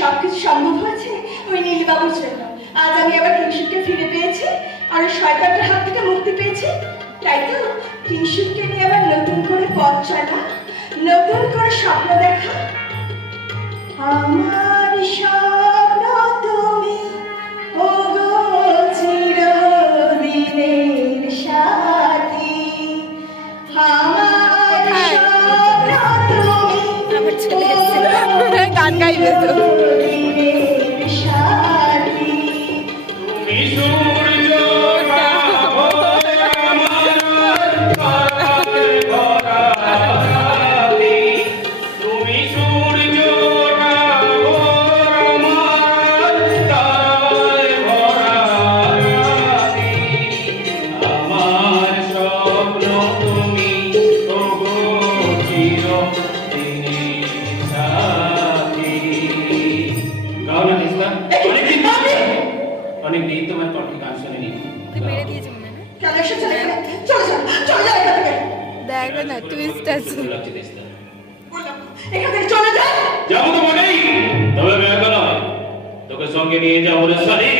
সবকিছু সম্ভব হয়েছে ওই নীলবাবুর জন্য। আজ আমি আবার কিংশুককে ফিরে পেয়েছি আর ওই শয়তানটার হাত থেকে মুক্তি পেয়েছি। তাই তো কিংশুককে নিয়ে আবার নতুন করে পথ চলা, নতুন করে স্বপ্ন দেখা। আমার স্বপ্ন তুমি, ওগো চিরদিনের সাথী। আমার স্বপ্ন তুমি, গান গাইবে তো। চিরদিনের সাথী। অনেকদিন তোমার কণ্ঠে গান শুনিনি। মেরে দিয়েছে মনে হয়। চলে এসো, চলে এসো, চলে যাও, চলে যাও এখান থেকে। দেখো না টুইস্ট আছে। বললাম এখান থেকে চলে যাও। যাবো তো বটেই, তবে মেয়ে নয়, তোকে সঙ্গে নিয়ে যাবো রে সরি।